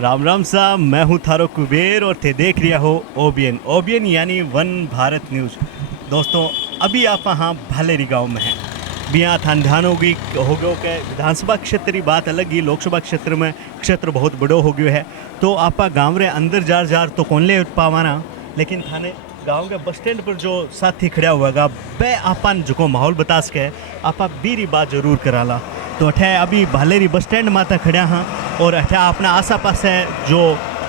राम राम साहब, मैं हूँ थारो कुबेर और थे देख रिया हो ओबीएन यानी वन भारत न्यूज़। दोस्तों, अभी आप हाँ भालेरी गांव में हैं। बिया थान ध्यान होगी हो गयो के विधानसभा क्षेत्र की बात अलग ही, लोकसभा क्षेत्र में क्षेत्र बहुत बड़ो हो गयो है। तो आप गांव रे अंदर जार तो कौन ले पावाना, लेकिन थाने गांव के बस स्टैंड पर जो साथी खड़ा हुआ गा बे आपन जो माहौल बता सके आप बीरी बात जरूर कराला। तो अठे अभी भालेरी बस स्टैंड माता खड़ा हाँ और अठे अपना आसा पास है जो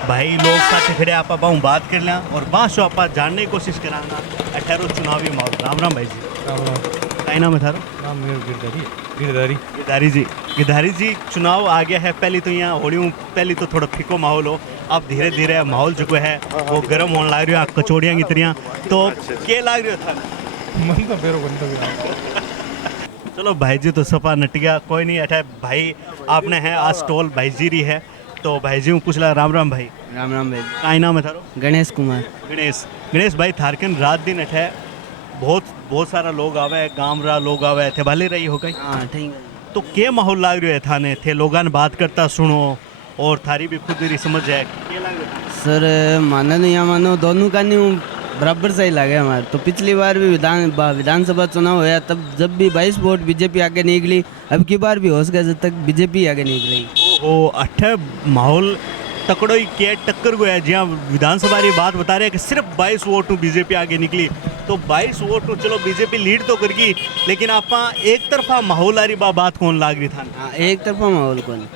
भाई लोग साथ खड़े आप बात कर लें और बाँसो आप जानने की कोशिश कराना अठारो चुनावी माहौल। राम राम भाई जी। राम राम। क्या नाम है थारो? नाम मेरा गिरधारी। गिरधारी जी, चुनाव आ गया है। पहली तो यहाँ होली पहली तो थोड़ा फीको माहौल हो, अब धीरे धीरे माहौल जो है वो गर्म होने लग रहा है कचौड़ियाँ की तरह। तो क्या लग रहा था? मन तो फेरो बनता भी। चलो भाई जी तो सपा नट गया, कोई नहीं। अठे भाई आपने है आज स्टॉल भाई जीरी है, तो भाई जी पूछ ला। राम राम भाई। राम राम भाई। का नाम है थारो? गणेश कुमार। गणेश भाई, थारकन रात दिन अठे बहुत सारा लोग आवे, गांव रा लोग आवे थे, भले रही हो गई। हाँ ठीक है। तो के माहौल लाग रहा है थाने थे लोगान बात करता सुनो और थारी भी खुद ही समझ है के लाग रहा है? सर मानो नहीं या मानो दोनों का नहीं बराबर सही लगे हमारे। तो पिछली बार भी विधानसभा चुनाव हुआ तब जब भी 22 वोट बीजेपी आगे निकली, अब की बार भी हो सके जब तक बीजेपी आगे निकली। ओ अठे माहौल तकड़ो ही के टक्कर गया है। जहाँ विधानसभा की बात बता रहे हैं कि सिर्फ 22 वोट बीजेपी आगे निकली, तो 22 वोट चलो बीजेपी लीड तो करगी, लेकिन आप एक तरफा माहौल आ रही बात कौन लाग रही था? हाँ एक तरफा माहौल कौन।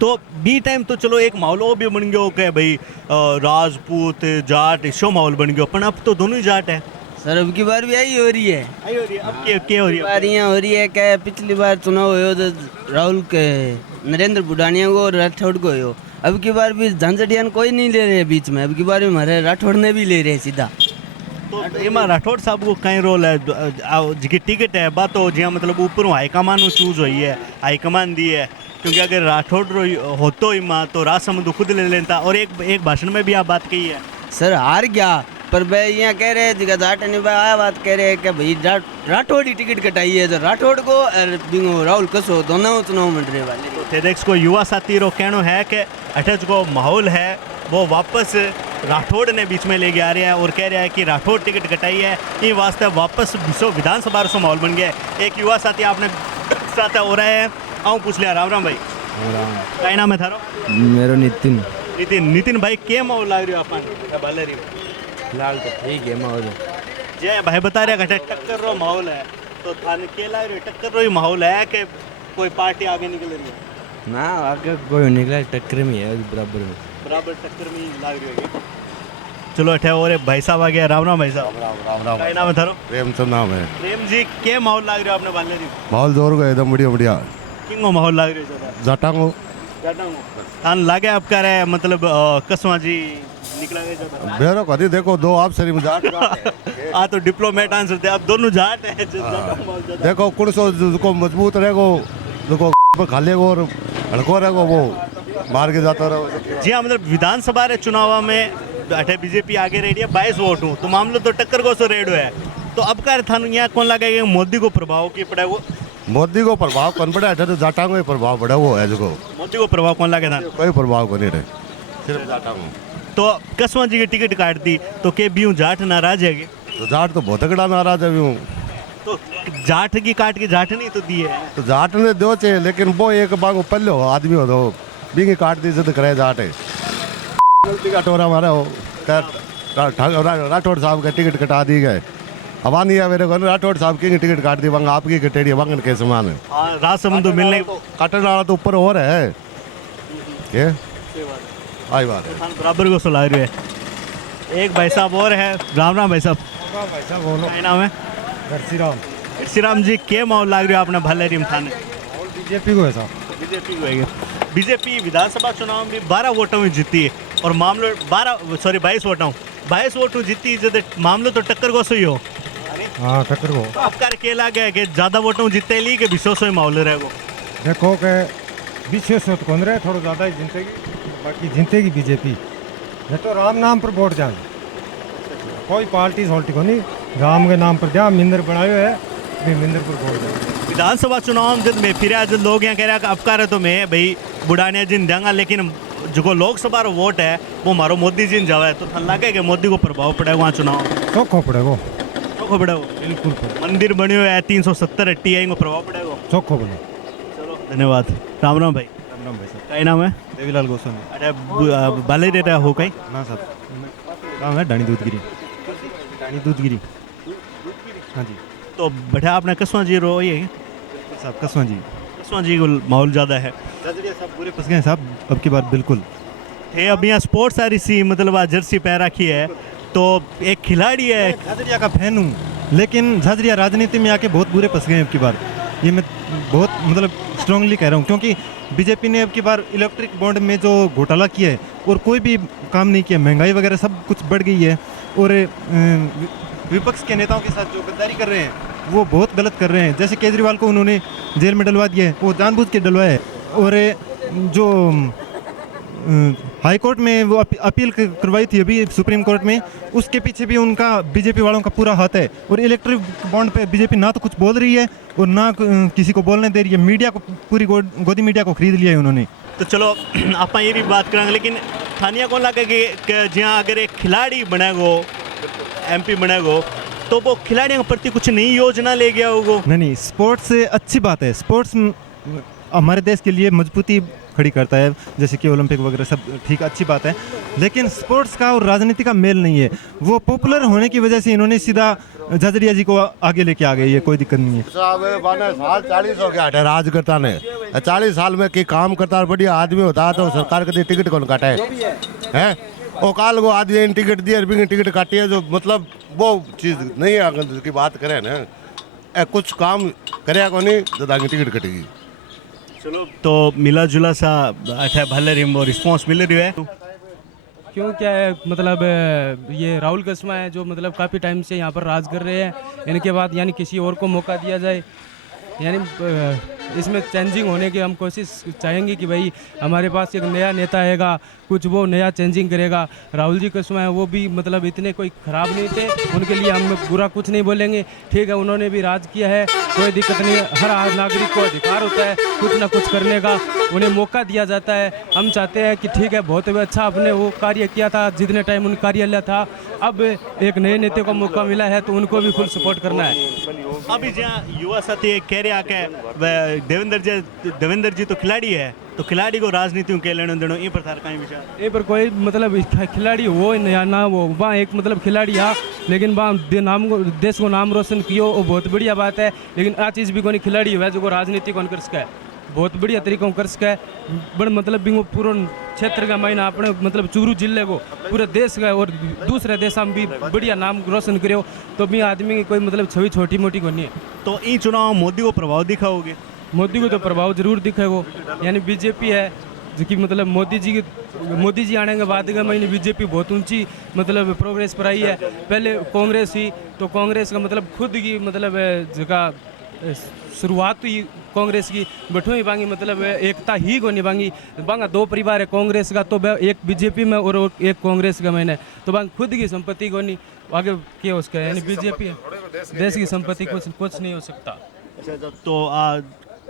तो बी टाइम तो चलो एक माहौल वो भी बन गयो कि भाई राजपूत जाट इसो माहौल बन गयो, पर अब तो दोनों ही जाट है। सर अब की बार भी यही हो रही है। अब क्या हो रही है? बार यहाँ हो रही है क्या, पिछली बार चुनाव हुआ तो राहुल के नरेंद्र बुढ़ानिया को और राठौड़ को हो, अब की बार भी झंझटियान कोई नहीं ले रहे बीच में, अब की बार भी हमारे राठौड़ ने भी ले रहे सीधा। तो एमा राठौड़ साहब को कई रोल है जी टिकट है बात तो जिया मतलब ऊपर हाईकमान चूज हुई है, हाईकमान दी है, क्योंकि अगर राठौड़ होतो ही माँ तो राजसमंद खुद ले लेता। और एक भाषण में भी आप बात कही है। सर हार गया पर भाई यहाँ कह रहे हैं जाट नहीं भाई आया बात कह रहे हैं कि भाई राठौड़ ही टिकट कटाई है, तो राठौड़ को और बिंगो राहुल कसो दोनों चुनाव में डरे वाले। तेदेक्स को युवा साथी रो कहना है कि अठज को माहौल है वो वापस राठौड़ ने बीच में ले के आ रहा है और कह रहा है कि राठौड़ टिकट कटाई है, ये वास्ते वापस विधानसभा से माहौल बन गया है। एक युवा साथी आपने साथ हो रहा है, आऊँ पूछ लिया। राम राम भाई। क्या नाम है थारो? मेरा नितिन भाई, के माहौल लाग रही हो अपन बालेरी? फिलहाल तो ठीक है माहौल। जय भाई बता रहे घटे टक्कर रो माहौल है, तो थाने के लाग रही टक्कर रो ही माहौल है कि कोई पार्टी आगे निकल रही है? ना आगे कोई निकला टक्कर में है, बराबर टक्कर में ही लाग रही होगी। चलो अठे और भाई साहब आ गया। राम राम भाई साहब। राम। क्या नाम है थारो? प्रेमचंद नाम है। प्रेम जी, के माहौल लाग रहे हो आपने बालेरी? माहौल जोर का एकदम बढ़िया। किंगो माहौल लाग रही है? जाटांगो थान लागे आपका रे मतलब कसवा जी निकला गया ज्यादा बेरो कदी देखो दो आप सरी जाट आ तो डिप्लोमेट आंसर थे, अब दोनों जाट है। देखो कुण सो को मजबूत रहेगो, देखो खालेगो और हड़को रहेगो वो मार के जाता रहो। जी हाँ, मतलब विधानसभा रे चुनाव में अठे बीजेपी आगे रेडी है 22 वोट हूँ, तो मामलो तो टक्कर को सो रेडो है। तो अब का थान यहाँ कौन लगेगा मोदी को प्रभाव की पड़े? वो मोदी को प्रभाव कौन पड़ा है? तो जाटांगो प्रभाव पड़ा वो है, जो मोदी को प्रभाव कौन लगे था? कोई प्रभाव को नहीं रहे, सिर्फ जाटांगो। तो कसवा जी की टिकट काट दी तो के बीऊ जाट नाराज है? तो जाट तो बहुत तगड़ा नाराज है भी। तो जाट की काट के जाट नहीं तो दी है? तो जाट ने दो चे, लेकिन वो एक बाग पल्ले हो आदमी हो तो बिंगी काट दी से करे जाट है टोरा मारा हो। राठौड़ साहब का टिकट कटा दी गए, हवा नहीं है मेरे को। राठौड़ साहब की टिकट काट दी, वंग आपकी कटेड़ी वंगन के समान है। राजसमंद मिलने काटने वाला तो ऊपर और है के आई बात है। बराबर को सुला रही है। एक भाई साहब और है। राम राम भाई साहब। बोलो। क्या नाम है? श्री राम जी, के माहौल लाग रही हो आपने भालेरी में थाने? बीजेपी को है साहब। बीजेपी को है। बीजेपी विधानसभा चुनाव में 12 वोटों में जीती है और मामलो 22 वोटों जीती है, मामलो तो टक्कर को सही हो। हाँ टक्कर को। तो आपका के लागे है कि ज्यादा वोटों जीते ली के विश्वास माहौल रहेगा? देखो के विशेष तो कौन रहे, थोड़ा ज़्यादा ही जीतेगी, बाकी जीतेगी बीजेपी। नहीं तो राम नाम पर वोट जाए, कोई पार्टी सोल्टी को नहीं, राम के नाम पर जहाँ मिंदर बनाए है मिंदर पर वोट जाए। विधानसभा चुनाव जब में फिर आज लोग यहाँ कह रहे हैं अब कर तो मैं भाई बुढ़ाने जिन देंगा, लेकिन जो लोकसभा रो वोट है वो मारो मोदी जी ने जावे तो थाने लागे कि मोदी को प्रभाव पड़ेगा वहाँ चुनाव चौखो पड़ेगा, चोखो पड़ेगा बिल्कुल पड़ेगा, मंदिर बने हुए है 370 हट्टी है इनको प्रभाव पड़ेगा। चौखो बने। चलो धन्यवाद। राम राम भाई। राम राम भाई साहब। क्या नाम है? देवीलाल गोस्वामी। अरे बाले रहता हो कहीं? ना साहब, गाँव है डाणी दूधगिरी, डाणी दूधगिरी। हाँ जी तो बैठा आपने कसवा जी रो ये साहब, कसवा जी। कसवा जी को माहौल ज़्यादा है सब पूरे फंस गए साहब अब की बार, बिल्कुल। थे अब यहाँ स्पोर्ट्स आ रही सी मतलब आज जर्सी पहन रखी है तो एक खिलाड़ी है। झाझड़िया का फैन हूँ, लेकिन झाझड़िया राजनीति में आके बहुत बुरे फंस गए अब की बार। ये मैं बहुत मतलब स्ट्रांगली कह रहा हूँ, क्योंकि बीजेपी ने अब की बार इलेक्ट्रिक बॉन्ड में जो घोटाला किया है और कोई भी काम नहीं किया, महंगाई वगैरह सब कुछ बढ़ गई है, और विपक्ष के नेताओं के साथ जो गद्दारी कर रहे हैं वो बहुत गलत कर रहे हैं। जैसे केजरीवाल को उन्होंने जेल में डलवा दिया है, वो जानबूझ के डलवाया है, और जो हाई कोर्ट में वो अपील करवाई थी अभी सुप्रीम कोर्ट में, उसके पीछे भी उनका बीजेपी वालों का पूरा हाथ है। और इलेक्ट्रिक बॉन्ड पे बीजेपी ना तो कुछ बोल रही है और ना किसी को बोलने दे रही है, मीडिया को पूरी गोदी मीडिया को खरीद लिया है उन्होंने। तो चलो आप ये भी बात करेंगे, लेकिन थानिया को लगे कि जहाँ अगर एक खिलाड़ी बनेगो MP बनेगो तो वो खिलाड़ियों के प्रति कुछ नई योजना ले गया होगा। नहीं, स्पोर्ट्स अच्छी बात है, स्पोर्ट्स हमारे देश के लिए मजबूती खड़ी करता है, जैसे कि ओलंपिक वगैरह सब ठीक अच्छी बात है, लेकिन स्पोर्ट्स का और राजनीति का मेल नहीं है। वो पॉपुलर होने की वजह से इन्होंने सीधा झाझड़िया जी को आगे लेके आ गई है, कोई दिक्कत नहीं है। साल 40 हो गया राज करता ने, 40 साल में की काम करता बढ़िया आदमी होता तो सरकार कभी टिकट कौन काटा है? वो काल को आदमी टिकट दिए टिकट काटी है, जो मतलब वो चीज़ नहीं है। अगर की बात करें ना, कुछ काम करे को नहीं तो दागी टिकट कटेगी। चलो तो मिला जुला सा अच्छा भले रिस्पॉन्स मिल रही है। क्यों क्या है मतलब ये राहुल कस्मा है जो मतलब काफ़ी टाइम से यहाँ पर राज कर रहे हैं, इनके बाद यानी किसी और को मौका दिया जाए, यानी इसमें चेंजिंग होने की हम कोशिश चाहेंगे कि भाई हमारे पास एक नया नेता आएगा, कुछ वो नया चेंजिंग करेगा। राहुल जी कस्मा है वो भी मतलब इतने कोई ख़राब नहीं थे, उनके लिए हम बुरा कुछ नहीं बोलेंगे, ठीक है उन्होंने भी राज किया है, कोई दिक्कत नहीं है। हर नागरिक को अधिकार होता है कुछ ना कुछ करने का, उन्हें मौका दिया जाता है। हम चाहते हैं कि ठीक है बहुत अच्छा आपने वो कार्य किया था जितने टाइम उन कार्यालय था, अब एक नए नेता को मौका मिला है तो उनको भी फुल सपोर्ट करना है। अभी जहाँ युवा साथी कह रहे आके देवेंद्र जी तो खिलाड़ी है, तो खिलाड़ी को राजनीति के लेने देने ये प्रकार का विचार ये पर कोई मतलब खिलाड़ी हो या ना हो, वहाँ एक मतलब खिलाड़ी है, लेकिन वहाँ नाम देश को नाम रोशन कियो वो बहुत बढ़िया बात है। लेकिन आ चीज़ भी कोई खिलाड़ी हुआ जो राजनीति कौन कर सका है, बहुत बढ़िया तरीकों कर सका है, बड़ मतलब भी वो पूरा क्षेत्र का महीना अपने मतलब चूरू जिले को पूरे देश का और दूसरे देश में भी बढ़िया नाम रोशन करो, तो भी आदमी की कोई मतलब छवि छोटी मोटी को नहीं है। तो ये चुनाव मोदी को प्रभाव दिखाओगे? मोदी को तो प्रभाव जरूर दिखेगा, यानी बीजेपी है जो कि मतलब मोदी जी आने के बाद का महीने बीजेपी बहुत ऊंची मतलब प्रोग्रेस पर आई है। पहले कांग्रेस ही तो कांग्रेस का मतलब खुद की मतलब जगह शुरुआत हुई कांग्रेस की बठो ही बांगी मतलब एकता ही को नहीं बांगी बांगा दो परिवार है कांग्रेस का, तो एक बीजेपी में और एक कांग्रेस का मैंने तो बांग खुद की संपत्ति को नहीं आगे क्या उसका यानी बीजेपी है, देश की संपत्ति कुछ नहीं हो सकता। तो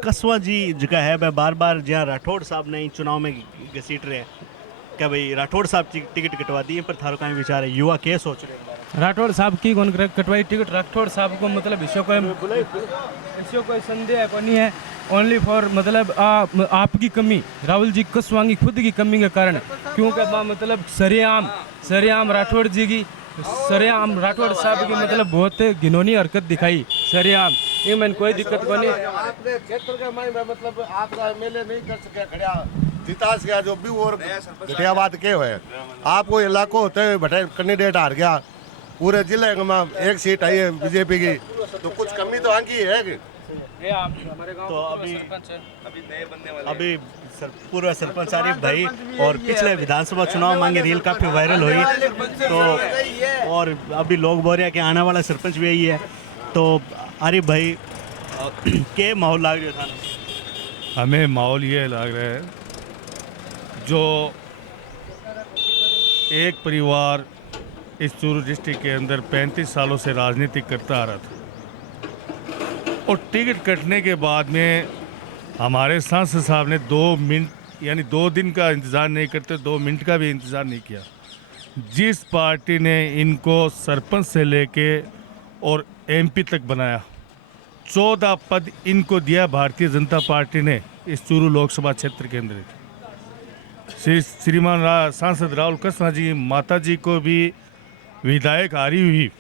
कसवा जी जगह है वह बार बार जहाँ राठौड़ साहब ने चुनाव में घसीट रहे हैं, क्या भाई राठौड़ साहब टिकट कटवा दिए पर थारो का विचार है, युवा क्या सोच रहे हैं? राठौड़ साहब की कौन कटवाई टिकट? राठौड़ साहब को मतलब इसको कोई संदेह को नहीं है, ओनली फॉर मतलब आपकी कमी, राहुल जी कसवांगी खुद की कमी के कारण, क्योंकि मतलब सरेआम राठौड़ जी की सरेआम राठौड़ साहब की मतलब बहुत घिनौनी हरकत दिखाई सरेआम, ये मैंने कोई दिक्कत को नहीं। आपने क्षेत्र के मतलब आपका एमएलए नहीं कर सके खड़ा जितास गया जो भी और घटिया बात क्या है, आपको इलाको होते हुए बटे कैंडिडेट हार गया, पूरे जिले में एक सीट आई है बीजेपी की, तो कुछ कमी तो आंकी है कि तो अभी पूर्व सरपंच आरिफ भाई और पिछले विधानसभा चुनाव मांगे रील काफ़ी वायरल हुई, तो और अभी लोग बोल रहे हैं कि आने वाला सरपंच भी यही है, तो आरिफ भाई के माहौल लग रहा था? हमें माहौल ये लग रहा है जो एक परिवार इस चूरू डिस्ट्रिक्ट के अंदर 35 सालों से राजनीति करता आ रहा था और टिकट कटने के बाद में हमारे सांसद साहब ने 2 मिनट यानी 2 दिन का इंतज़ार नहीं करते, 2 मिनट का भी इंतज़ार नहीं किया। जिस पार्टी ने इनको सरपंच से लेके और एमपी तक बनाया, 14 पद इनको दिया भारतीय जनता पार्टी ने इस चूरू लोकसभा क्षेत्र के अंदर। श्रीमान सांसद राहुल कृष्णा जी माता जी को भी विधायक हारी हुई,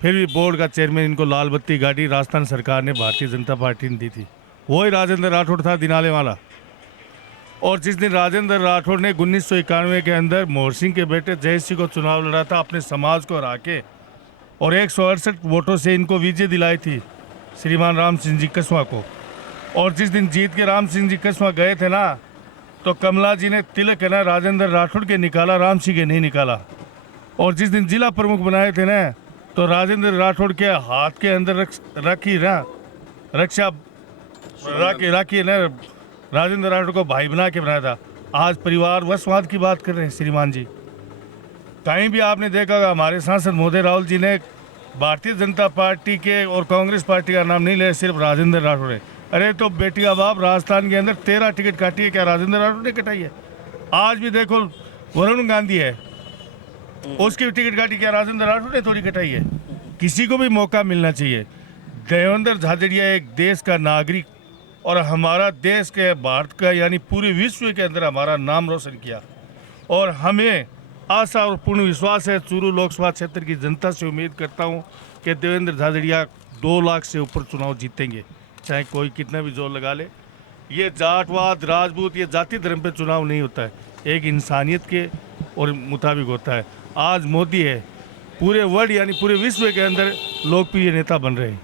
फिर भी बोर्ड का चेयरमैन इनको लाल बत्ती गाड़ी राजस्थान सरकार ने भारतीय जनता पार्टी ने दी थी। वही राजेंद्र राठौड़ था दिनाले वाला। और जिस दिन राजेंद्र राठौड़ ने 1991 के अंदर मोहर सिंह के बेटे जय सिंह को चुनाव लड़ा था अपने समाज को हरा के, और 168 वोटों से इनको विजय दिलाई थी श्रीमान राम सिंह जी कस्वा को। और जिस दिन जीत के राम सिंह जी कस्वा गए थे ना, तो कमला जी ने तिलक है ना राजेंद्र राठौड़ के निकाला, राम सिंह के नहीं निकाला। और जिस दिन जिला प्रमुख बनाए थे ना, तो राजेंद्र राठौड़ के हाथ के अंदर रखी ना रक्षा राखी ना राजेंद्र राठौड़ को भाई बना के बनाया था। आज परिवार वशवाद की बात कर रहे हैं श्रीमान जी। कहीं भी आपने देखा होगा हमारे सांसद महोदय राहुल जी ने भारतीय जनता पार्टी के और कांग्रेस पार्टी का नाम नहीं लिया, सिर्फ राजेंद्र राठौड़ है। अरे तो बेटी का बाप राजस्थान के अंदर 13 टिकट काटी है, क्या राजेंद्र राठौड़ ने कटाई है? आज भी देखो वरुण गांधी है, उसकी टिकट काटी, क्या राजेंद्र राठौड़ ने थोड़ी कटाई है? किसी को भी मौका मिलना चाहिए। देवेंद्र झाझड़िया एक देश का नागरिक और हमारा देश के भारत का यानी पूरे विश्व के अंदर हमारा नाम रोशन किया, और हमें आशा और पूर्ण विश्वास है चूरू लोकसभा क्षेत्र की जनता से उम्मीद करता हूं कि देवेंद्र झाझड़िया 2 लाख से ऊपर चुनाव जीतेंगे, चाहे कोई कितना भी जोर लगा ले। ये जाटवाद राजपूत ये जाति धर्म पे चुनाव नहीं होता है, एक इंसानियत के और मुताबिक होता है। आज मोदी है पूरे वर्ल्ड यानी पूरे विश्व के अंदर लोकप्रिय नेता बन रहे हैं,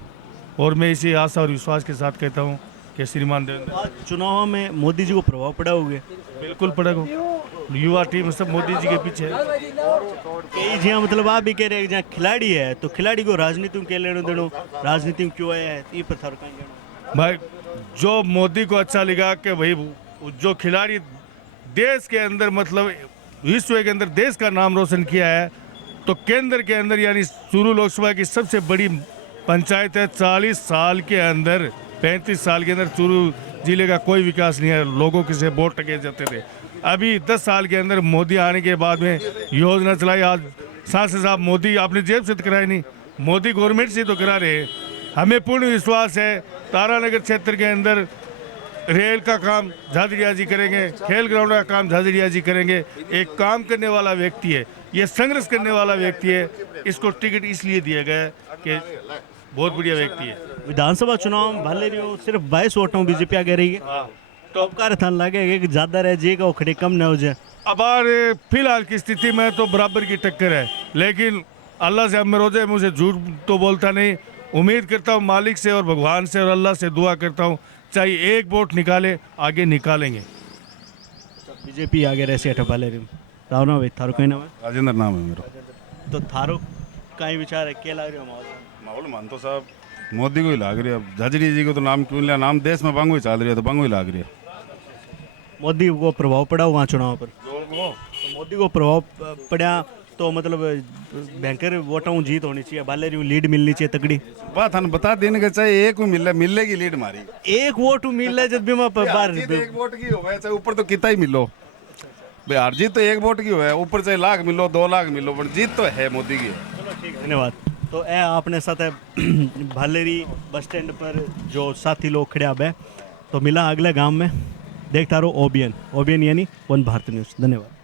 और मैं इसी आशा और विश्वास के साथ कहता हूँ कि श्रीमान देवेंद्र आज चुनाव में मोदी जी को प्रभाव पड़ा होगा? बिल्कुल पड़ेगा। युवा टीम सब मोदी जी के पीछे है। कई जहाँ मतलब आप भी कह रहे हैं जहाँ खिलाड़ी है तो खिलाड़ी को राजनीति में क्या लेना देना, राजनीति में क्यों आया है, ये पर सर कहीं लेना? भाई जो मोदी को अच्छा लगा कि भाई जो खिलाड़ी देश के अंदर मतलब विश्व के अंदर देश का नाम रोशन किया है, तो केंद्र के अंदर यानी चूरू लोकसभा की सबसे बड़ी पंचायत है। 40 साल के अंदर 35 साल के अंदर चूरू जिले का कोई विकास नहीं है, लोगों के से वोट टके जाते थे। अभी 10 साल के अंदर मोदी आने के बाद में योजना चलाई। आज सांसद साहब मोदी अपनी जेब से तो कराए नहीं, मोदी गवर्नमेंट से तो करा रहे हैं। हमें पूर्ण विश्वास है तारानगर क्षेत्र के अंदर रेल का काम झाझड़िया जी करेंगे, खेल ग्राउंड का काम झाझड़िया जी करेंगे। एक काम करने वाला व्यक्ति है, ये संघर्ष करने वाला व्यक्ति है, इसको टिकट इसलिए दिया गया है कि बहुत बढ़िया व्यक्ति है। विधानसभा चुनाव में भाले रही हो, सिर्फ 22 वोटों बीजेपी आगे रही है, तो अब कार्य थान लगे कि ज्यादा रह जाएगा वो खड़े कम न हो जाए। अब फिलहाल की स्थिति में तो बराबर की टक्कर है, लेकिन अल्लाह से अब मैं रोजे मुझे झूठ तो बोलता नहीं। उम्मीद करता हूँ मालिक से और भगवान से और अल्लाह से दुआ करता हूँ, चाहे एक वोट निकाले आगे निकालेंगे। बीजेपी आगे रहे अठ भाले रही रावना भाई थारो कहीं नाम है? राजेंद्र नाम है मेरा। तो थारो कहीं विचार है क्या लग रही हो माहौल मानतो साहब मोदी को ही लाग रही है। अब झाझड़िया जी को तो नाम क्यों लिया, नाम देश में बांगो ही चल रही है, तो बांगो ही लाग रही है। मोदी को प्रभाव पड़ा वहाँ चुनाव पर? तो मोदी को प्रभाव पड़ा तो मतलब भयंकर वोटों जीत होनी चाहिए, भाले रही लीड मिलनी चाहिए तगड़ी। बात हम बता देने के चाहिए, एक मिलेगी लीड हमारी। एक वोट मिल रहा जब भी मैं बार एक वोट की हो चाहे ऊपर तो कितना ही मिलो, हार जीत तो एक वोट की हो, ऊपर चाहे लाख मिलो 2 लाख मिलो, पर जीत तो है मोदी की। धन्यवाद। तो ए आपने साथ है भालेरी बस स्टैंड पर जो साथी लोग खड़े अब है, तो मिला अगले गांव में। देखता रहो ओबीएन यानी वन भारत न्यूज़। धन्यवाद।